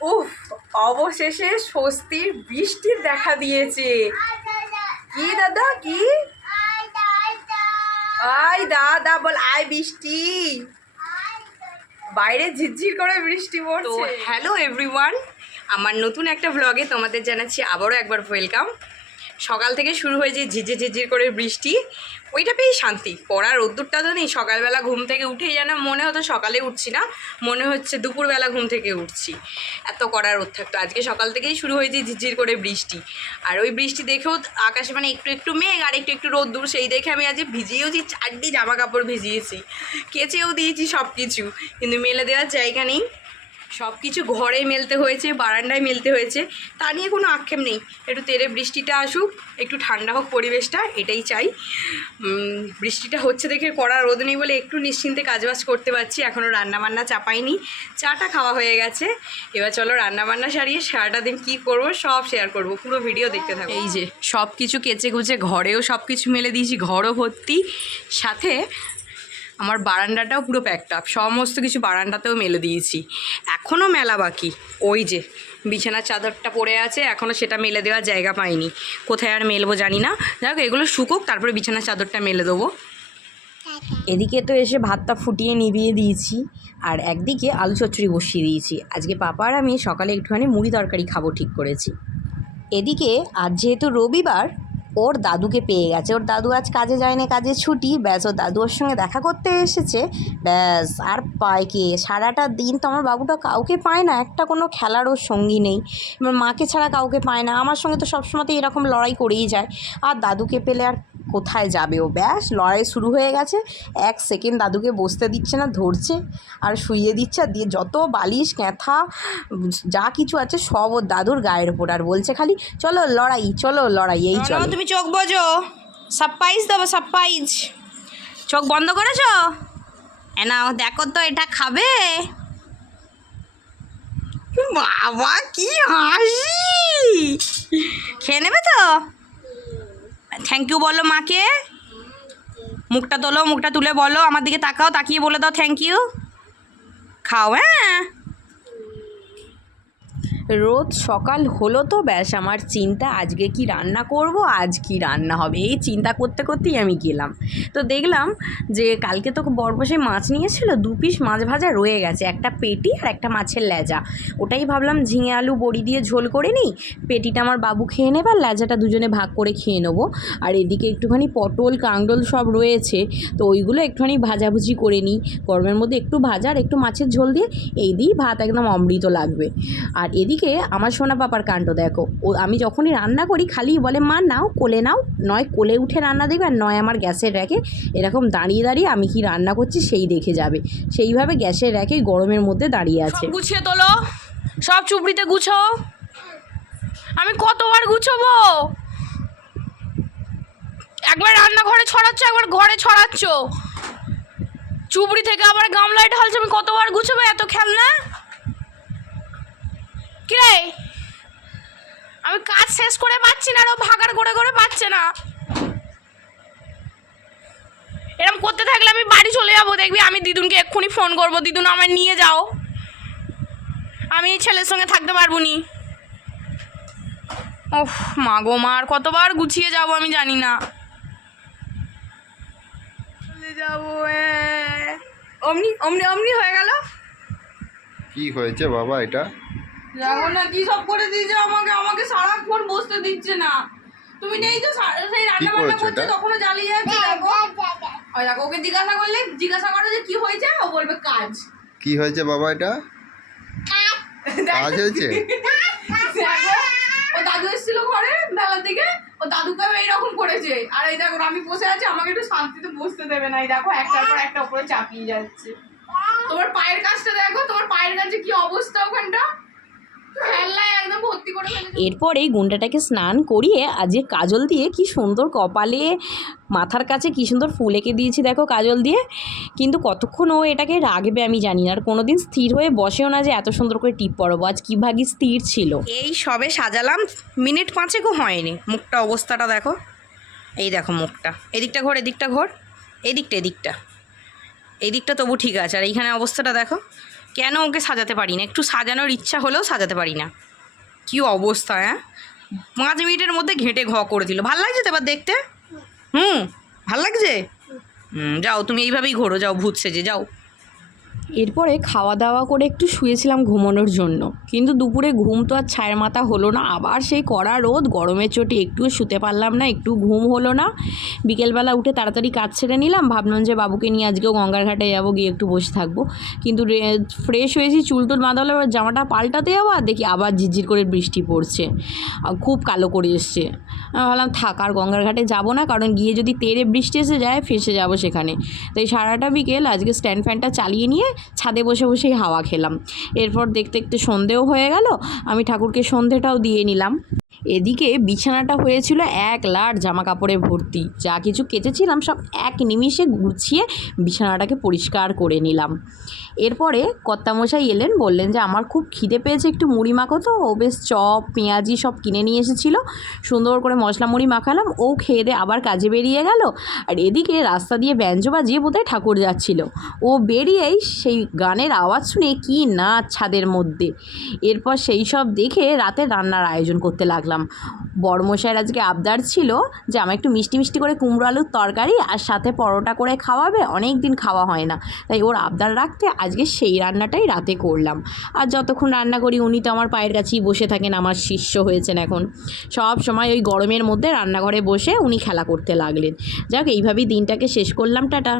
উফ, অবশেষে স্বস্তির বৃষ্টির দেখা দিয়েছে। কি দাদা, কি? আই দাদা, বল, আয় বৃষ্টি। বাইরে ঝিরঝির করে বৃষ্টি পড়ছে। হ্যালো এভরিওয়ান আমার নতুন একটা ব্লগে তোমাদের জানাচ্ছি আবারও একবার ওয়েলকাম সকাল থেকে শুরু হয়েছে ঝিঝে ঝিঝির করে বৃষ্টি, ওইটা পেয়েই শান্তি। পড়ার রোদ্দুরটা তো নেই। সকালবেলা ঘুম থেকে উঠেই যেন মনে হতো সকালে উঠছি না, মনে হচ্ছে দুপুরবেলা ঘুম থেকে উঠছি। এত করার রোদ থাকতো আজকে সকাল থেকেই শুরু হয়েছে ঝিঝির করে বৃষ্টি। আর ওই বৃষ্টি দেখেও আকাশে মানে একটু একটু মেঘ আর একটু একটু রোদ্দুর, সেই দেখে আমি আজকে ভিজিয়েওছি চারটি জামা কাপড় ভিজিয়েছি, কেচেও দিয়েছি সব কিছু কিন্তু মেলে দেওয়ার জায়গা নেই। সব কিছু ঘরে মেলতে হয়েছে, বারান্দায় মেলতে হয়েছে। তা নিয়ে কোনো আক্ষেপ নেই। একটু তেরে বৃষ্টিটা আসুক, একটু ঠান্ডা হোক পরিবেশটা, এটাই চাই। বৃষ্টিটা হচ্ছে দেখে কড়া রোদ নেই বলে একটু নিশ্চিন্তে কাজবাজ করতে পারছি। এখনও রান্নাবান্না চাপাইনি। চাটা খাওয়া হয়ে গেছে। এবার চলো রান্নাবান্না সারিয়ে সারাটা দিন কী করব সব শেয়ার করব। পুরো ভিডিও দেখতে থাকো। এই যে সব কিছু কেচে কুচে ঘরেও সব কিছু মেলে দিয়েছি, ঘরও ভর্তি। সাথে আমার বারান্দাটাও পুরো প্যাকড আপ সমস্ত কিছু বারান্দাতেও মেলে দিয়েছি। এখনও মেলা বাকি। ওই যে, বিছানার চাদরটা পড়ে আছে এখনও সেটা মেলে দেওয়ার জায়গা পাইনি। কোথায় আর মেলবো জানি না। দেখো এগুলো শুকোক, তারপরে বিছানার চাদরটা মেলে দেবো। এদিকে তো এসে ভাতটা ফুটিয়ে নিভিয়ে দিয়েছি, আর একদিকে আলু চচ্চড়ি বসিয়ে দিয়েছি। আজকে পাপা আর আমি সকালে একটুখানি মুড়ি তরকারি খাব ঠিক করেছি। এদিকে আজ যেহেতু রবিবার ওর দাদুকে পেয়ে গেছে। ওর দাদু আজ কাজে যায়নি, কাজে ছুটি। ব্যাস, ওর দাদু ওর সঙ্গে দেখা করতে এসেছে। ব্যাস, আর পায় কে? সারাটা দিন তো আমার বাবুটা কাউকে পায় না। একটা কোনো খেলার ওর সঙ্গী নেই। এবার মাকে ছাড়া কাউকে পায় না। আমার সঙ্গে তো সবসময়তে এরকম লড়াই করেই যায়। আর দাদুকে পেলে আর কোথায় যাবে ও? ব্যাস লড়াই শুরু হয়ে গেছে। এক সেকেন্ড দাদুকে বসতে দিচ্ছে না ধরছে আর শুইয়ে দিচ্ছে আর দিয়ে যত বালিশ ক্যাঁথা যা কিছু আছে সব ওর দাদুর গায়ের ওপর আর বলছে খালি চলো লড়াই চলো লড়াই এই চলো। তুমি চোখ বোঝো। সারপ্রাইজ দেবো সারপ্রাইজ চোখ বন্ধ করেছ? নাও দেখো তো এটা খাবে। বাবা কি হাসি খেয়ে নেবে তো থ্যাংক ইউ বলো মাকে। মুখটা তোলো, মুখটা তুলে বলো, আমার দিকে তাকাও, তাকিয়ে বলে দাও থ্যাংক ইউ খাও হ্যাঁ? রোজ সকাল হলো তো ব্যাস, আমার চিন্তা, আজকে কি রান্না করব, আজ কি রান্না হবে? এই চিন্তা করতে করতেই আমি গেলাম। তো দেখলাম যে কালকে তো বরবসে মাছ নিয়েছিল, দু পিস মাছ ভাজা রয়ে গেছে, একটা পেটি আর একটা মাছের লেজা ওটাই ভাবলাম ঝিঙে আলু বড়ি দিয়ে ঝোল করে নিই, পেটিটা আমার বাবু খেয়ে নেবে আর লেজাটা দুজনে ভাগ করে খেয়ে নেব। আর এদিকে একটুখানি পটল, কাঁকরোল সব রয়েছে, তো ওইগুলো একটুখানি ভাজাভুজি করে নিই। গরমের মধ্যে একটু ভাজা আর একটু মাছের ঝোল দিয়ে, এই দিয়েই ভাত একদম অমৃত লাগবে। আর এদিকে আমার সোনা পাপার কাণ্ড, দেখো। ও, আমি যখনই রান্না করি, খালি বলে, মা, নাও, কোলে নাও। নয়, কোলে উঠে রান্না দেবে আর নয়, আমার গ্যাসের র্যাকে এরকম দাঁড়িয়ে দাঁড়িয়ে আমি কি রান্না করছি সেই দেখে যাবে। সেইভাবে গ্যাসের র্যাকে গরমের মধ্যে দাঁড়িয়ে আছে। গুছিয়ে তোলো। সব চুপড়িতে গুছো। আমি কতবার গুছবো? একবার রান্নাঘরে ছড়াচ্ছ, একবার ঘরে ছড়াচ্ছ। চুবড়ি থেকে আবার গামলায় ঢালছে, আমি কতবার গুছবো এত খেলনা? কিরে? আমি কাজ শেষ করে পাচ্ছি না আর ও ভাগার করে করে পাচ্ছে না। এরকম করতে থাকলে আমি বাড়ি চলে যাব দেখবি আমি দিদুনকে এক্ষুনি ফোন করব দিদুন আমায় নিয়ে যাও। আমি এই ছেলের সঙ্গে থাকতে পারব নি। ওহ মা গো মা আর কতবার গুছিয়ে যাব আমি জানি না। চলে যাব অমনি অমনি অমনি হয়ে গেল? কি হয়েছে বাবা এটা? দেখো না কি সব করে দিয়েছে আমাকে? আমাকে সারাক্ষণ বসতে দিচ্ছে না। তুমি নেই তো সেই রান্না বান্না তখনও জ্বালিয়ে যাচ্ছে দেখো। দেখো ওকে জিজ্ঞাসা করলে জিজ্ঞাসা করো যে কি হয়েছে ও বলবে কাজ। কি হয়েছে বাবা এটা? কাজ। হয়েছে? ও দাদু এসেছিল ঘরে বেলার দিকে ও দাদুকে এইরকম করেছে। আর এই দেখো আমি বসে আছি আমাকে একটু শান্তিতে বসতে দেবে না। এই দেখো একটার পর একটা উপরে চাপিয়ে যাচ্ছে। তোমার পায়ের কাজটা দেখো তোমার পায়ের কাছে কি অবস্থা ওখানটা? এরপর এই গুন্ডাটাকে স্নান করিয়ে আজকে কাজল দিয়ে কি সুন্দর কপালে মাথার কাছে কি সুন্দর ফুল এঁকে দিয়েছি দেখো কাজল দিয়ে। কিন্তু কতক্ষণ ও এটাকে রাখবে আমি জানি না। আর কোনো দিন স্থির হয়ে বসেও না যে এত সুন্দর করে টিপ পরবো। আজ কি ভাগি স্থির ছিল। এই সবে সাজালাম মিনিট পাঁচেকও হয়নি। মুখটা অবস্থাটা দেখো। এই দেখো মুখটা। এদিকটা ঘোর এদিকটা ঘোর। এদিকটা এদিকটা। এদিকটা তবু ঠিক আছে। আর এইখানে অবস্থাটা দেখো। কেন ওকে সাজাতে পারি না একটু সাজানোর ইচ্ছা হলেও সাজাতে পারি না কি অবস্থা হ্যাঁ পাঁচ মিনিটের মধ্যে ঘেঁটে ঘ করে দিল। ভালো লাগছে তো এবার দেখতে? হুম, ভালো লাগছে? হুম, যাও, তুমি এইভাবেই ঘোরো, যাও, ভূত সেজে, যাও। এরপরে খাওয়া দাওয়া করে একটু শুয়েছিলাম ঘুমানোর জন্য। কিন্তু দুপুরে ঘুম তো আর ছায়ের মাথা হলো না। আবার সেই কড়া রোদ, গরমের চোটে একটু শুতে পারলাম না, একটু ঘুম হলো না। বিকেলবেলা উঠে তাড়াতাড়ি কাজ ছেড়ে নিলাম। ভাবলাম যে বাবুকে নিয়ে আজকেও গঙ্গার ঘাটে যাব, গিয়ে একটু বসে থাকব। কিন্তু ফ্রেশ হয়েছি, চুল টুল বাঁধা হলো এবার জামাটা পাল্টাতে যাব আর দেখি আবার ঝিরঝির করে বৃষ্টি পড়ছে। খুব কালো করে এসছে। ভাবলাম, থাক, আর গঙ্গার ঘাটে যাব না, কারণ গিয়ে যদি তেরে বৃষ্টি এসে যায়, ফেসে যাব সেখানে। তাই সারাটা বিকেল আজকে স্ট্যান্ড ফ্যানটা চালিয়ে নিয়ে ছাদে বসে বসেই হাওয়া খেলাম। এরপর দেখতে দেখতে সন্ধেও হয়ে গেল, আমি ঠাকুরকে সন্ধেটাও দিয়ে নিলাম। এদিকে বিছানাটা হয়েছিল এক লাট জামা কাপড়ে ভর্তি। যা কিছু কেচেছিলাম সব এক নিমিষে গুছিয়ে বিছানাটাকে পরিষ্কার করে নিলাম। এরপরে কর্তামশাই এলেন, বললেন যে, আমার খুব খিদে পেয়েছে একটু মুড়ি মাখো তো। ও বেশ চপ, পেঁয়াজি সব কিনে নিয়ে এসেছিল। সুন্দর করে মশলা মুড়ি মাখালাম। ও খেয়ে দিয়ে আবার কাজে বেরিয়ে গেল। আর এদিকে রাস্তা দিয়ে ব্যঞ্জ বাজিয়ে বোধহয় ঠাকুর যাচ্ছিল। ও বেরিয়েই সেই গানের আওয়াজ শুনে কি না ছাদের মধ্যে। এরপর সেই সব দেখে রাতে রান্নার আয়োজন করতে লাগলাম বড়মশাইয়ের আজকে আবদার ছিল যে আমার একটু মিষ্টি মিষ্টি করে কুমড়ো আলুর তরকারি আর সাথে পরোটা করে খাওয়াবে অনেক দিন খাওয়া হয় না। তাই ওর আবদার রাখতে আজকে সেই রান্নাটাই রাতে করলাম। আর যতক্ষণ রান্না করি, উনি তো আমার পায়ের কাছেই বসে থাকেন, আমার শিষ্য হয়েছেন এখন। সব সময় ওই গরমের মধ্যে রান্নাঘরে বসে উনি খেলা করতে লাগলেন। যাক, এইভাবেই দিনটাকে শেষ করলাম, টাটা।